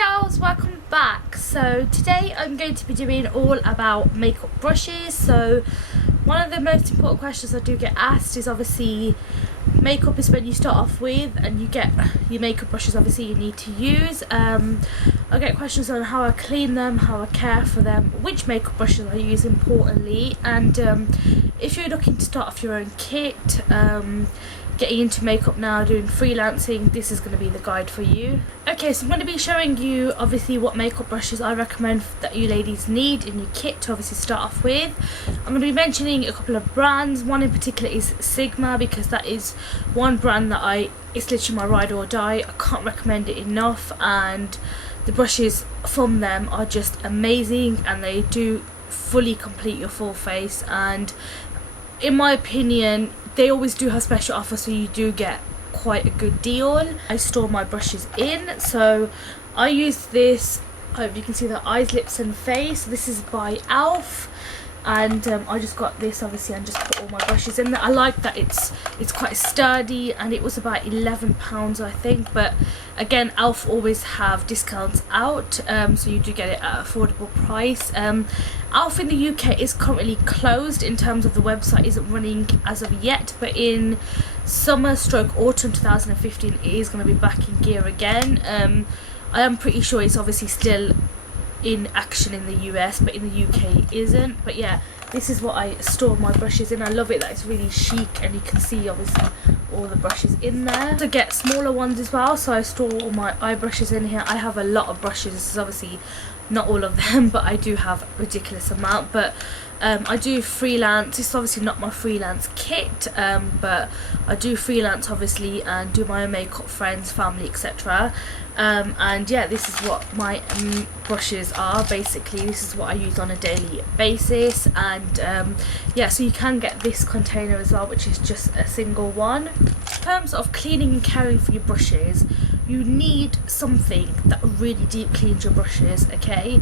dolls, welcome back. So today I'm going to be doing all about makeup brushes. So one of the most important questions I do get asked is obviously makeup is when you start off with and you get your makeup brushes obviously you need to use. I get questions on how I clean them, how I care for them, which makeup brushes I use importantly, and if you're looking to start off your own kit, getting into makeup now, doing freelancing, this is going to be the guide for you. Okay, so I'm going to be showing you obviously what makeup brushes I recommend that you ladies need in your kit to obviously start off with. I'm going to be mentioning a couple of brands. One in particular is Sigma, because that is one brand that it's literally my ride or die. I can't recommend it enough, and the brushes from them are just amazing and they do fully complete your full face, and in my opinion they always do have special offers, so you do get quite a good deal. I store my brushes in, so I use this, I hope you can see the eyes, lips and face. This is by Elf, and I just got this obviously and just put all my brushes in there. I like that it's quite sturdy, and it was about £11 I think, but again Elf always have discounts out, so you do get it at an affordable price. Elf in the UK is currently closed in terms of the website isn't running as of yet, but in autumn 2015 it is going to be back in gear again. I am pretty sure it's obviously still in action in the US, but in the UK it isn't. But yeah, this is what I store my brushes in. I love it that it's really chic and you can see obviously all the brushes in there. To get smaller ones as well, so I store all my eye brushes in here. I have a lot of brushes. This is obviously not all of them, but I do have a ridiculous amount. But I do freelance. This is obviously not my freelance kit, but I do freelance obviously and do my own makeup, friends, family, etc. And yeah, this is what my brushes are basically. This is what I use on a daily basis, and yeah, so you can get this container as well, which is just a single one. In terms of cleaning and caring for your brushes, you need something that really deep cleans your brushes, okay?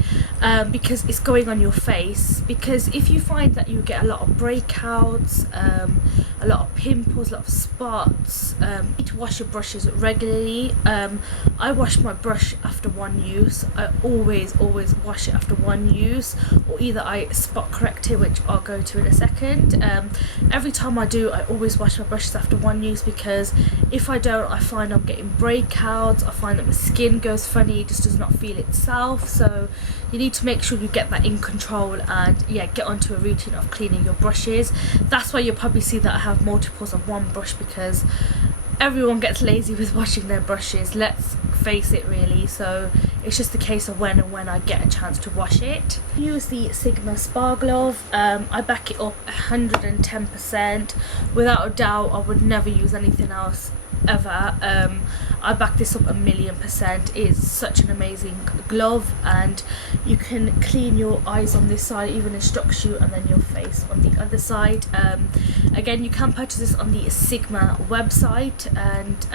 Because it's going on your face. Because if you find that you get a lot of breakouts, a lot of pimples, a lot of spots, you need to wash your brushes regularly. I wash my brush after one use. I always wash it after one use, or either I spot correct it, which I'll go to in a second. Every time I do, I always wash my brushes after one use, because if I don't, I find I'm getting breakouts. I find that my skin goes funny, it just does not feel itself. So you need to make sure you get that in control, and yeah, get onto a routine of cleaning your brushes. That's why you'll probably see that I have multiples of one brush, because everyone gets lazy with washing their brushes, let's face it really. So it's just a case of when I get a chance to wash it. I use the Sigma Spa Glove. I back it up 110%. Without a doubt, I would never use anything else ever. I back this up 1,000,000%. It's such an amazing glove, and you can clean your eyes on this side, even instructs you, and then your face on the other side. Again, you can purchase this on the Sigma website, and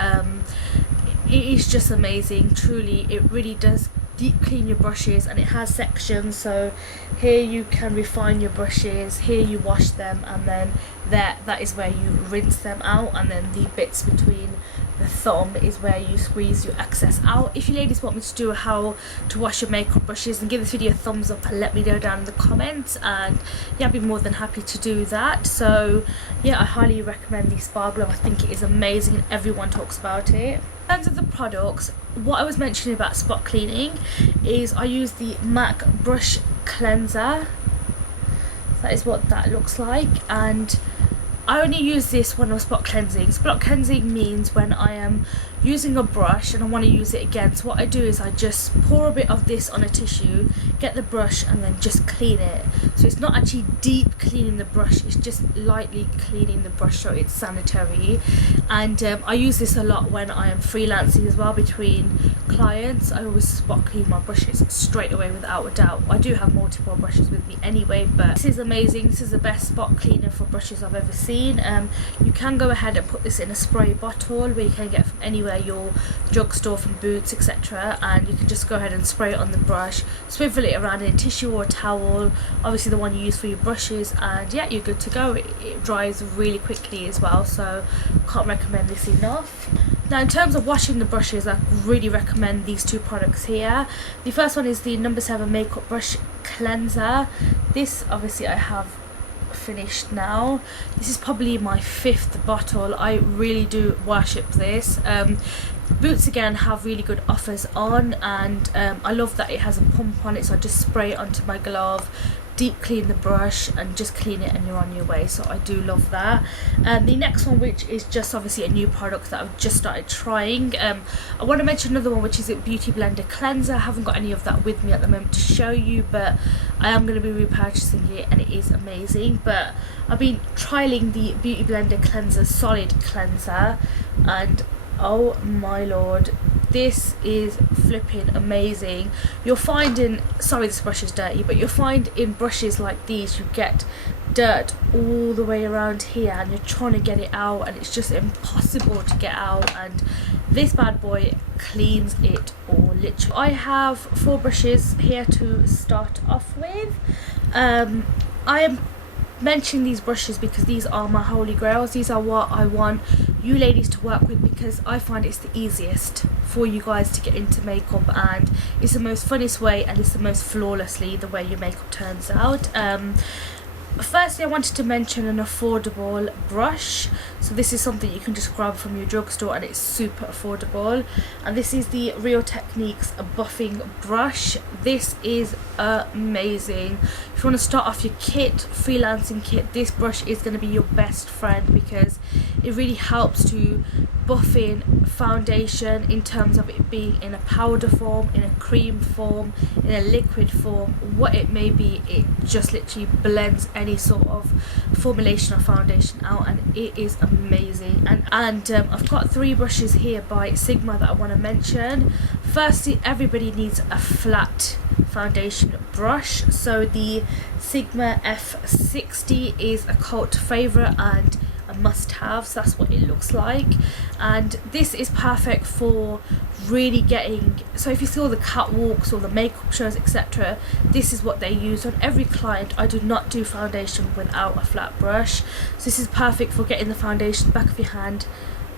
it is just amazing. Truly, it really does deep clean your brushes, and it has sections. So here you can refine your brushes, here you wash them, and then that is where you rinse them out, and then the bits between the thumb is where you squeeze your excess out. If you ladies want me to do how to wash your makeup brushes, then give this video a thumbs up and let me know down in the comments, and yeah, I'd be more than happy to do that. So yeah, I highly recommend the Spa Glove. I think it is amazing and everyone talks about it. In terms of the products, what I was mentioning about spot cleaning is I use the MAC brush cleanser. That is what that looks like, and I only use this when I'm spot cleansing. Spot cleansing means when I am using a brush and I want to use it again. So what I do is I just pour a bit of this on a tissue, get the brush, and then just clean it. So it's not actually deep cleaning the brush, it's just lightly cleaning the brush so it's sanitary. And I use this a lot when I am freelancing as well between clients. I always spot clean my brushes straight away without a doubt. I do have multiple brushes with me anyway, but this is amazing. This is the best spot cleaner for brushes I've ever seen. You can go ahead and put this in a spray bottle where you can get from anywhere, your drugstore, from Boots, etc., and you can just go ahead and spray it on the brush, swivel it around in a tissue or a towel, obviously the one you use for your brushes, and yeah, you're good to go. It dries really quickly as well, so can't recommend this enough. Now in terms of washing the brushes, I really recommend these two products here. The first one is the No. 7 Makeup Brush Cleanser. This obviously I have finished now. This is probably my 5th bottle. I really do worship this. Boots again have really good offers on, and I love that it has a pump on it, so I just spray it onto my glove, deep clean the brush and just clean it and you're on your way. So I do love that. The next one, which is just obviously a new product that I've just started trying, I want to mention another one, which is a Beauty Blender Cleanser. I haven't got any of that with me at the moment to show you, but I am going to be repurchasing it and it is amazing. But I've been trialing the Beauty Blender Cleanser Solid Cleanser, and oh my lord, this is flipping amazing. You'll find in, sorry this brush is dirty, but you'll find in brushes like these you get dirt all the way around here and you're trying to get it out and it's just impossible to get out, and this bad boy cleans it all literally. I have 4 brushes here to start off with. I am mentioning these brushes because these are my holy grails. These are what I want you ladies to work with, because I find it's the easiest for you guys to get into makeup, and it's the most funnest way and it's the most flawlessly the way your makeup turns out. Firstly, I wanted to mention an affordable brush. So this is something you can just grab from your drugstore and it's super affordable, and this is the Real Techniques buffing brush. This is amazing. If you want to start off your kit, freelancing kit, this brush is going to be your best friend, because it really helps to buff in foundation in terms of it being in a powder form, in a cream form, in a liquid form, what it may be. It just literally blends any sort of formulation of foundation out, and it is amazing. And I've got 3 brushes here by Sigma that I want to mention. Firstly, everybody needs a flat foundation brush, so the Sigma F60 is a cult favorite and a must-have. So that's what it looks like, and this is perfect for really getting, so if you see all the catwalks or the makeup shows etc., this is what they use on every client. I do not do foundation without a flat brush, so this is perfect for getting the foundation back of your hand.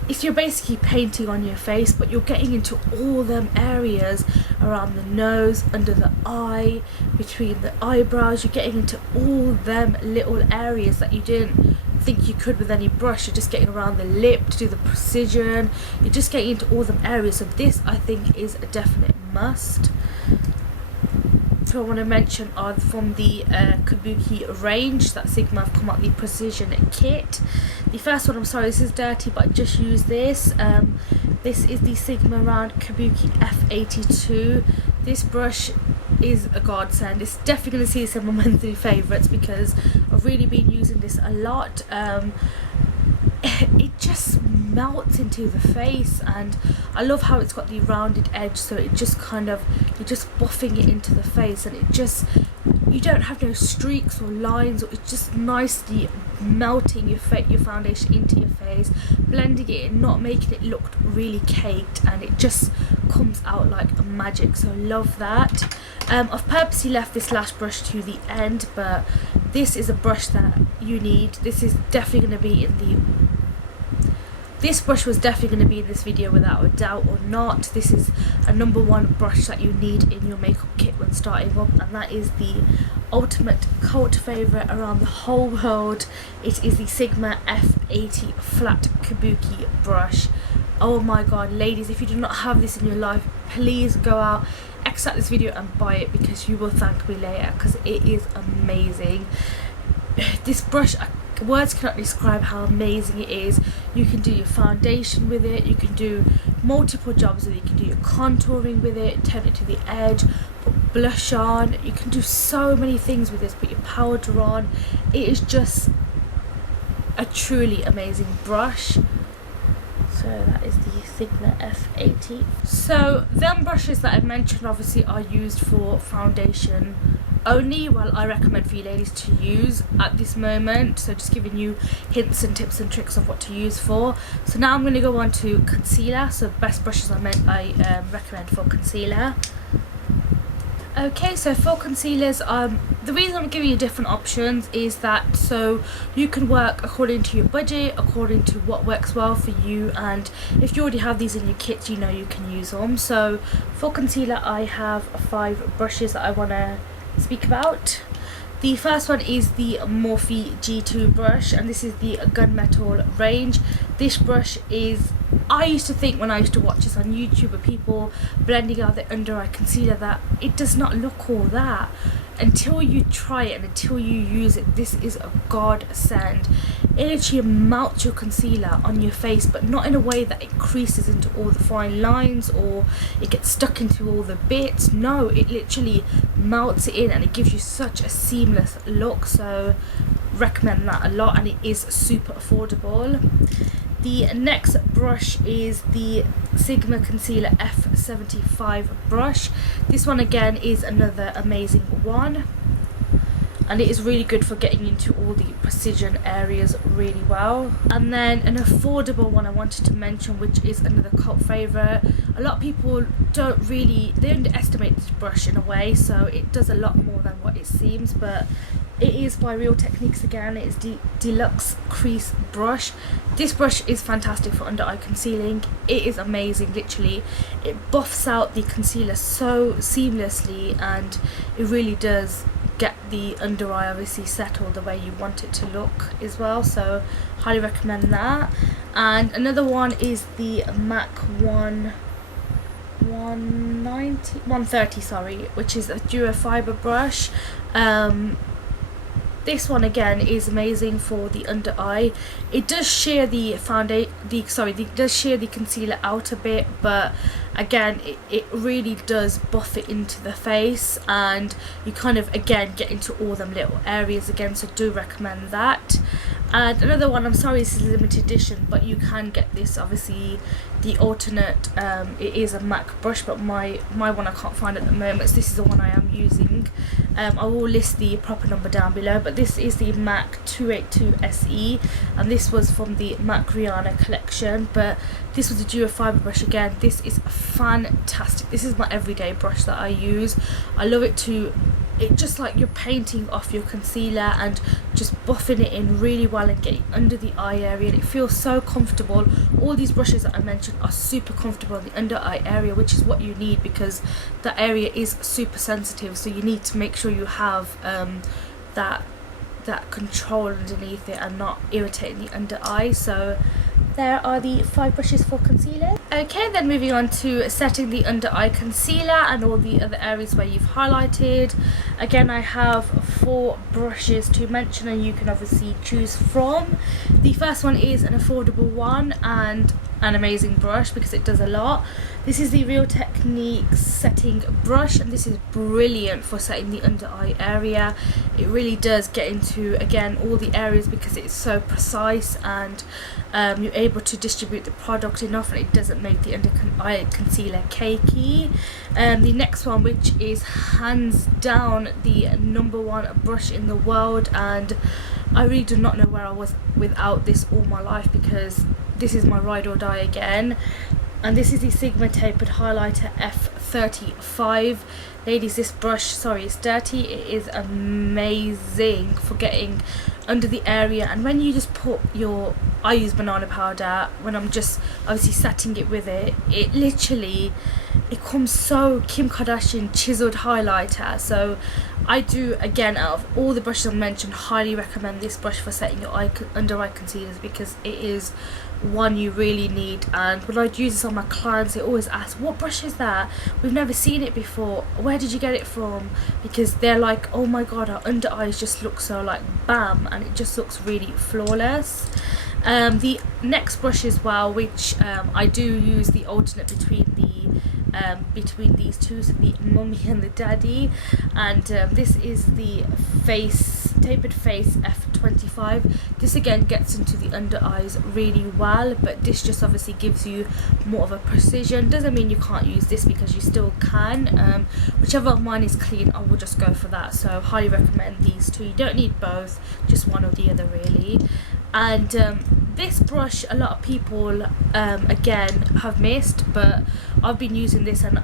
If you're basically painting on your face but you're getting into all them areas around the nose, under the eye, between the eyebrows, you're getting into all them little areas that you didn't think you could with any brush. You're just getting around the lip to do the precision, you're just getting into all them areas. So this I think is a definite must. So I want to mention are from the Kabuki range that Sigma have come out the precision kit. The first one, I'm sorry this is dirty but I just used this. This is the Sigma Round Kabuki F82. This brush is a godsend. It's definitely going to see some of my monthly favourites because I've really been using this a lot. It just melts into the face, and I love how it's got the rounded edge, so it just kind of, you're just buffing it into the face, and it just, you don't have no streaks or lines, or it's just nicely melting your foundation into your face, blending it in, not making it look really caked, and it just comes out like magic. So I love that. I've purposely left this last brush to the end, but this is a brush that you need. This is definitely going to be in the, this brush was definitely going to be in this video without a doubt or not. This is a #1 brush that you need in your makeup kit when starting up, and that is the ultimate cult favourite around the whole world. It is the Sigma F80 flat Kabuki brush. Oh my god, ladies, if you do not have this in your life, please go out, extract this video and buy it, because you will thank me later, because it is amazing. This brush, words cannot describe how amazing it is. You can do your foundation with it, you can do multiple jobs with it, you can do your contouring with it, turn it to the edge, put blush on, you can do so many things with this, put your powder on. It is just a truly amazing brush. So that is the Sigma F80. So them brushes that I mentioned obviously are used for foundation only. Well, I recommend for you ladies to use at this moment, so just giving you hints and tips and tricks of what to use for. So now I'm going to go on to concealer. So best brushes I recommend for concealer. Okay, so for concealers, the reason I'm giving you different options is that so you can work according to your budget, according to what works well for you, and if you already have these in your kit, you know you can use them. So for concealer, I have 5 brushes that I want to speak about. The first one is the Morphe G2 brush, and this is the gunmetal range. This brush is, I used to think when I used to watch this on YouTube of people blending out the under eye concealer that it does not look all that. Until you try it and until you use it, this is a godsend. It literally melts your concealer on your face, but not in a way that it creases into all the fine lines or it gets stuck into all the bits. No, it literally melts it in and it gives you such a seamless look. So recommend that a lot, and it is super affordable. The next brush is the Sigma Concealer F75 brush. This one again is another amazing one, and it is really good for getting into all the precision areas really well. And then an affordable one I wanted to mention, which is another cult favourite. A lot of people they underestimate this brush in a way, so it does a lot more than what it seems, but it is by Real Techniques again. It is the Deluxe Crease Brush. This brush is fantastic for under eye concealing. It is amazing, literally. It buffs out the concealer so seamlessly, and it really does get the under eye obviously settled the way you want it to look as well, so highly recommend that. And another one is the MAC 130, sorry, which is a duo fiber brush. This one again is amazing for the under eye. It does shear the concealer out a bit, but again it really does buff it into the face, and you kind of again get into all them little areas again, so do recommend that. And another one, I'm sorry this is a limited edition, but you can get this obviously the alternate, it is a MAC brush, but my one I can't find at the moment, so this is the one I am using. I will list the proper number down below, but this is the MAC 282 SE, and this was from the MAC Rihanna collection, but this was a duo fiber brush again. This is fantastic. This is my everyday brush that I use. I love it too. It just like you're painting off your concealer and just buffing it in really well and getting under the eye area, and it feels so comfortable. All these brushes that I mentioned are super comfortable in the under eye area, which is what you need because that area is super sensitive, so you need to make sure you have that control underneath it and not irritating the under eye. So there are the 5 brushes for concealer. Okay, then moving on to setting the under eye concealer and all the other areas where you've highlighted. Again, I have 4 brushes to mention, and you can obviously choose from. The first one is an affordable one and an amazing brush because it does a lot. This is the Real Techniques setting brush, and this is brilliant for setting the under eye area. It really does get into again all the areas because it's so precise, and you're able to distribute the product enough and it doesn't make the under eye concealer cakey. The next one, which is hands down the #1 brush in the world, and I really do not know where I was without this all my life because this is my ride or die again. And this is the Sigma Tapered Highlighter F35. Ladies, this brush, sorry it's dirty, it is amazing for getting under the area. And when you just put I use banana powder when I'm just obviously setting it with it, it literally, it comes so Kim Kardashian chiseled highlighter. So I do, again, out of all the brushes I mentioned, highly recommend this brush for setting your under eye concealers because it is one you really need. And when I use this on my clients, they always ask, what brush is that? We've never seen it before. Where did you get it from? Because they're like, oh my god, our under eyes just look so like bam, and it just looks really flawless. The next brush as well, which I do use the alternate between these two, so the mummy and the daddy, and this is the Tapered Face F25. This again gets into the under eyes really well, but this just obviously gives you more of a precision. Doesn't mean you can't use this because you still can. Whichever of mine is clean, I will just go for that, so highly recommend these two. You don't need both, just one or the other really. And this brush a lot of people again have missed, but I've been using this, and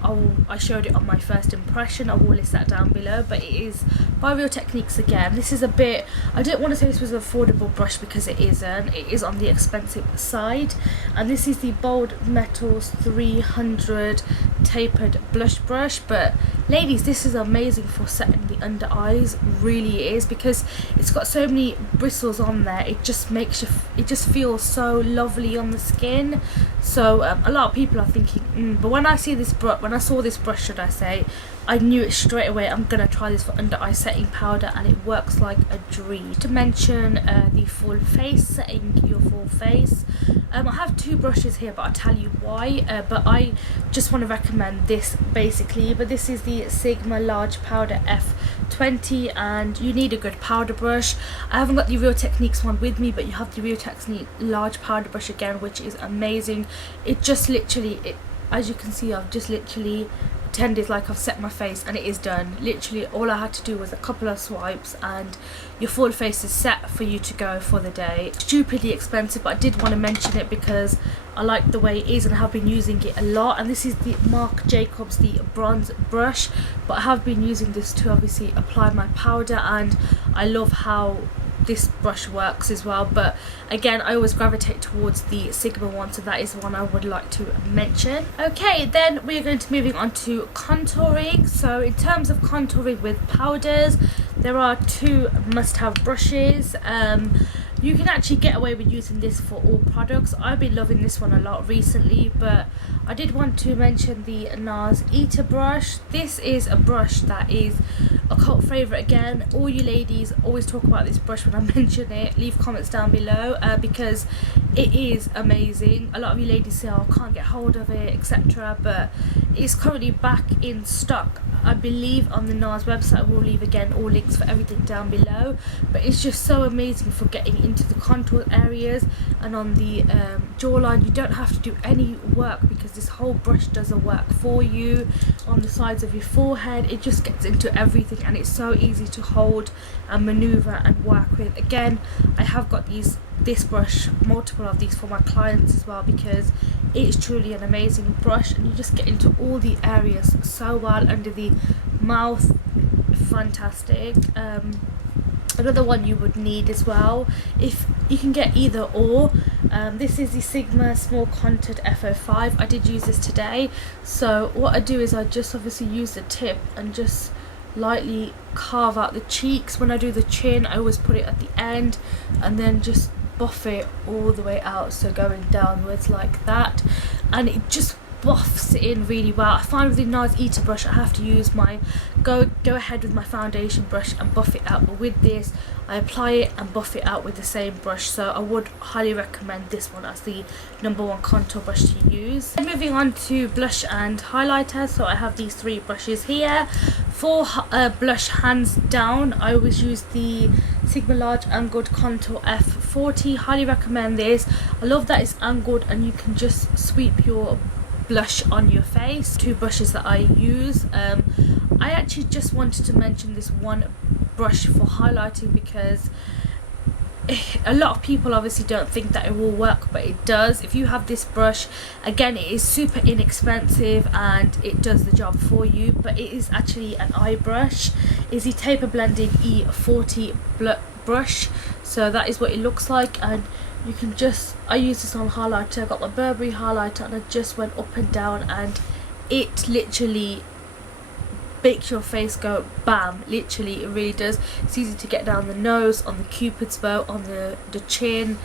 I showed it on my first impression. I will list that down below, but it is by Real Techniques again. This is a bit, I don't want to say this was an affordable brush because it isn't. It is on the expensive side, and this is the Bold Metals 300 tapered blush brush. But ladies, this is amazing for setting the under eyes, really is, because it's got so many bristles on there. It just makes you, it just feels so lovely on the skin. So a lot of people are thinking, but when I see this when I saw this brush, should I say, I knew it straight away. I'm gonna try this for under eye setting powder, and it works like a dream. To mention the full face, setting your full face. I have two brushes here, but I'll tell you why. But I just want to recommend this basically. But this is the Sigma Large Powder F20, and you need a good powder brush. I haven't got the Real Techniques one with me, but you have the Real Techniques large powder brush again, which is amazing. It just literally, as you can see, I've just literally pretended like I've set my face, and it is done. Literally all I had to do was a couple of swipes and your full face is set for you to go for the day. Stupidly expensive, but I did want to mention it because I like the way it is and I have been using it a lot. And this is the Marc Jacobs, the bronze brush, but I have been using this to obviously apply my powder, and I love how this brush works as well. But again, I always gravitate towards the Sigma one, so that is one I would like to mention. Okay, then we're going to be moving on to contouring. So in terms of contouring with powders, there are two must-have brushes. You can actually get away with using this for all products. I've been loving this one a lot recently, but I did want to mention the NARS Eater brush. This is a brush that is a cult favourite again. All you ladies always talk about this brush when I mention it. Leave comments down below because it is amazing. A lot of you ladies say, oh, I can't get hold of it, etc. But it's currently back in stock, I believe, on the NARS website. We'll leave again all links for everything down below. But it's just so amazing for getting into the contour areas and on the jawline. You don't have to do any work because this whole brush does the work for you. On the sides of your forehead, it just gets into everything, and it's so easy to hold and maneuver and work with. Again, I have got this brush, multiple of these for my clients as well, because it's truly an amazing brush, and you just get into all the areas so well. Under the mouth, fantastic. Another one you would need as well, if you can get either or, this is the Sigma Small Contoured F05. I did use this today. So what I do is I just obviously use the tip and just lightly carve out the cheeks. When I do the chin, I always put it at the end and then just buff it all the way out, so going downwards like that, and it just buffs it in really well. I find with the NARS Eater brush I have to use my go ahead with my foundation brush and buff it out, but with this I apply it and buff it out with the same brush. So I would highly recommend this one as the #1 contour brush to use. And moving on to blush and highlighter, so I have these three brushes here. For blush, hands down, I always use the Sigma Large Angled Contour F40. Highly recommend this. I love that it's angled and you can just sweep your blush on your face. Two brushes that I use. I actually just wanted to mention this one brush for highlighting because a lot of people obviously don't think that it will work, but it does. If you have this brush, again, it is super inexpensive and it does the job for you, but it is actually an eye brush. It's the Taper Blending E40 brush, so that is what it looks like. And you can just, I use this on highlighter. I got my Burberry highlighter and I just went up and down, and it literally makes your face go bam. Literally, it really does. It's easy to get down the nose, on the cupid's bow, on the chin.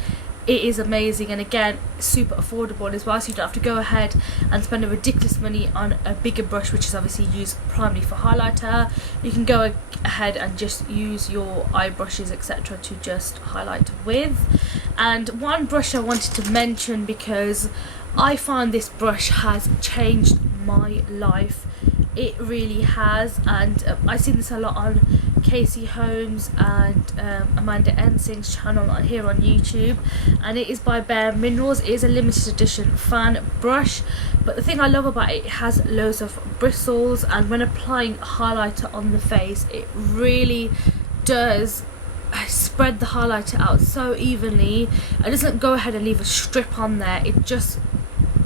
It is amazing, and again, super affordable as well, so you don't have to go ahead and spend a ridiculous money on a bigger brush, which is obviously used primarily for highlighter. You can go ahead and just use your eye brushes, etc., to just highlight with. And one brush I wanted to mention because I find this brush has changed my life. It really has, and I've seen this a lot on Casey Holmes and Amanda Ensing's channel here on YouTube, and it is by Bare Minerals. It is a limited edition fan brush, but the thing I love about it, it has loads of bristles, and when applying highlighter on the face, it really does spread the highlighter out so evenly. It doesn't go ahead and leave a strip on there. It just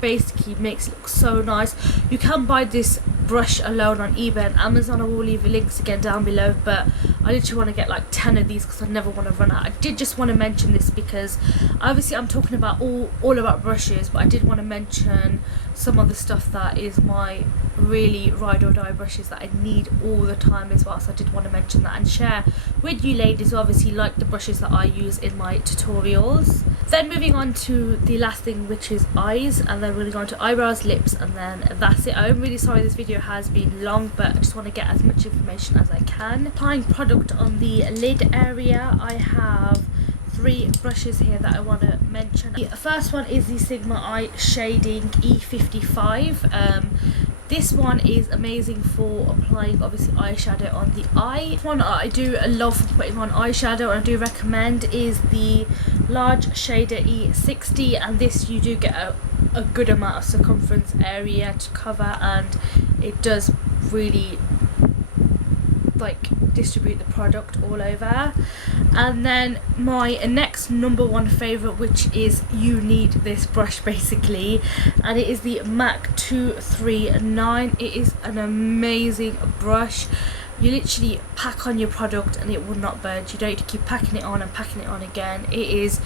basically makes it look so nice. You can buy this brush alone on eBay and Amazon. I will leave links again down below, but I literally want to get like 10 of these because I never want to run out. I did just want to mention this because obviously I'm talking about all about brushes, but I did want to mention some of the stuff that is my really ride or die brushes that I need all the time as well. So I did want to mention that and share with you ladies who obviously like the brushes that I use in my tutorials. Then moving on to the last thing, which is eyes, and then we're going to go on to eyebrows, lips, and then that's it. I'm really sorry this video has been long, but I just want to get as much information as I can. Applying product on the lid area, I have 3 brushes here that I want to mention. The first one is the Sigma Eye Shading E55. This one is amazing for applying obviously eyeshadow on the eye. One I do love for putting on eyeshadow and I do recommend is the large shader E60, and this you do get a good amount of circumference area to cover, and it does really like distribute the product all over. And then my next number one favorite, which is you need this brush basically, and it is the MAC 239. It is an amazing brush. You literally pack on your product and it will not budge. You don't need to keep packing it on and packing it on again. It is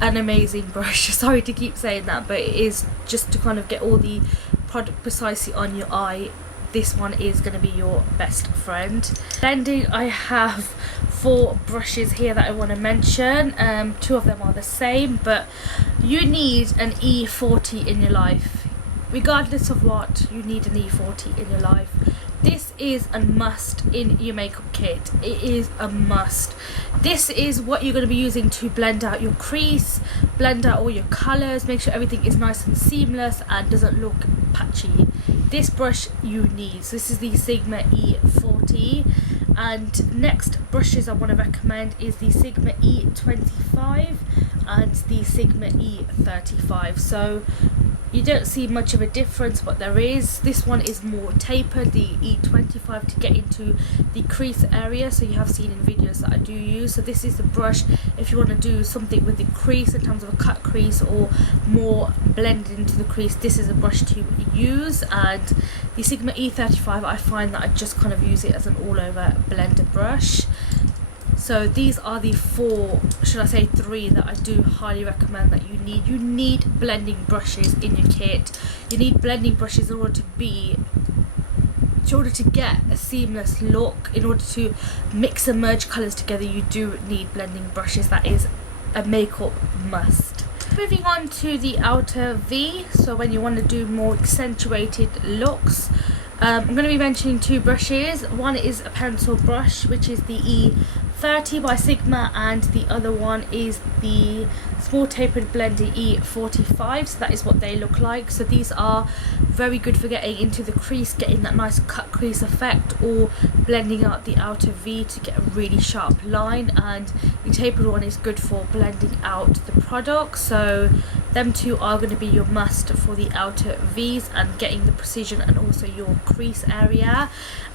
an amazing brush. Sorry to keep saying that, but it is just to kind of get all the product precisely on your eye. This one is going to be your best friend. Blending, I have 4 brushes here that I want to mention. 2 of them are the same, but you need an E40 in your life. Regardless of what, you need an E40 in your life. This is a must in your makeup kit. It is a must. This is what you're going to be using to blend out your crease, blend out all your colours, make sure everything is nice and seamless and doesn't look patchy. This brush you need. So this is the Sigma E40. And next brushes I want to recommend is the Sigma E25 and the Sigma E35. So you don't see much of a difference, but there is. This one is more tapered, the E25, to get into the crease area, so you have seen in videos that I do use. So this is the brush if you want to do something with the crease in terms of a cut crease or more blended into the crease. This is a brush to use. And the Sigma E35, I find that I just kind of use it as an all-over blender brush. So these are the 4, should I say 3, that I do highly recommend that you need. You need blending brushes in your kit. You need blending brushes in order to get a seamless look. In order to mix and merge colours together, you do need blending brushes. That is a makeup must. Moving on to the outer V, so when you want to do more accentuated looks, I'm going to be mentioning 2 brushes. One is a pencil brush, which is the E30 by Sigma, and the other one is the small tapered blender E45. So that is what they look like. So these are very good for getting into the crease, getting that nice cut crease effect, or blending out the outer V to get a really sharp line. And the tapered one is good for blending out the product. So them 2 are going to be your must for the outer V's and getting the precision and also your crease area.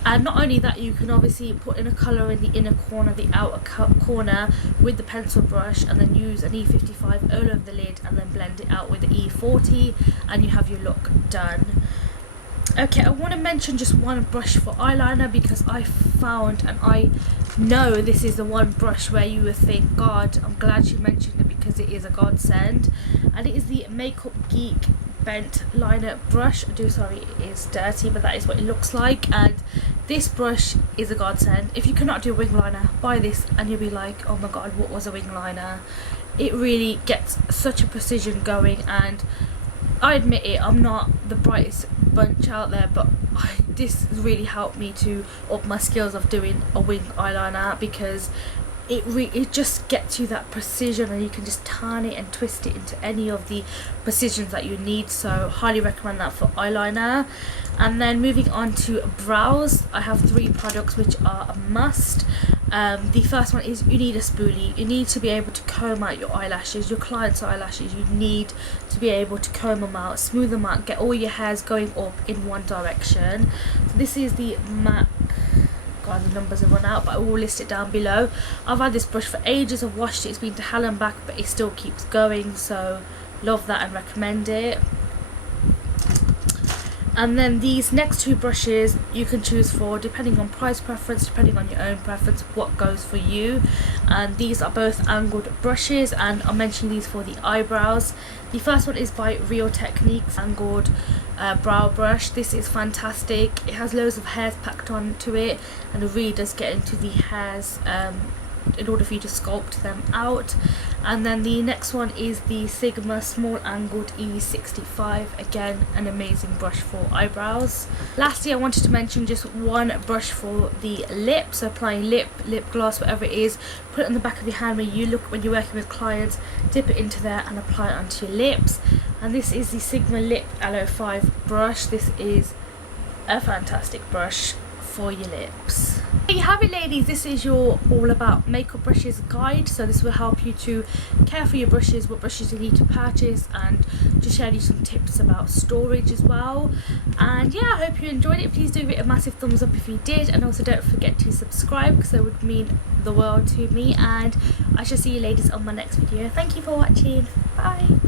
And not only that, you can obviously put in a colour in the inner corner, the outer corner with the pencil brush, and then use an E55 all over the lid and then blend it out with the E40, and you have your look done. Okay, I want to mention just one brush for eyeliner, because I found, and I know this is the one brush where you would think, God, I'm glad she mentioned it because it is a godsend. And it is the Makeup Geek bent liner brush. Sorry, it is dirty, but that is what it looks like. And this brush is a godsend. If you cannot do a wing liner, buy this and you'll be like, oh my god, what was a wing liner? It really gets such a precision going, and I admit it, I'm not the brightest bunch out there, but this really helped me to up my skills of doing a wing eyeliner, because it just gets you that precision, and you can just turn it and twist it into any of the precisions that you need. So highly recommend that for eyeliner. And then moving on to brows, I have 3 products which are a must. The first one is you need a spoolie. You need to be able to comb out your eyelashes, your client's eyelashes. You need to be able to comb them out, smooth them out, get all your hairs going up in one direction. So this is the MAC, God, the numbers have run out, but I will list it down below. I've had this brush for ages, I've washed it, it's been to hell and back, but it still keeps going, so love that and recommend it. And then these next two brushes you can choose for depending on price preference, depending on your own preference, what goes for you. And these are both angled brushes, and I'll mention these for the eyebrows. The first one is by Real Techniques angled brow brush. This is fantastic. It has loads of hairs packed onto it, and it really does get into the hairs in order for you to sculpt them out. And then the next one is the Sigma Small Angled E65, again an amazing brush for eyebrows. Lastly, I wanted to mention just one brush for the lips. So applying lip gloss, whatever it is, put it on the back of your hand when you're working with clients, dip it into there and apply it onto your lips. And this is the Sigma Lip Aloe 5 brush. This is a fantastic brush for your lips. There you have it, ladies. This is your all about makeup brushes guide. So this will help you to care for your brushes, what brushes you need to purchase, and to share you some tips about storage as well. And yeah, I hope you enjoyed it. Please do give it a massive thumbs up if you did, and also don't forget to subscribe because that would mean the world to me. And I shall see you ladies on my next video. Thank you for watching. Bye.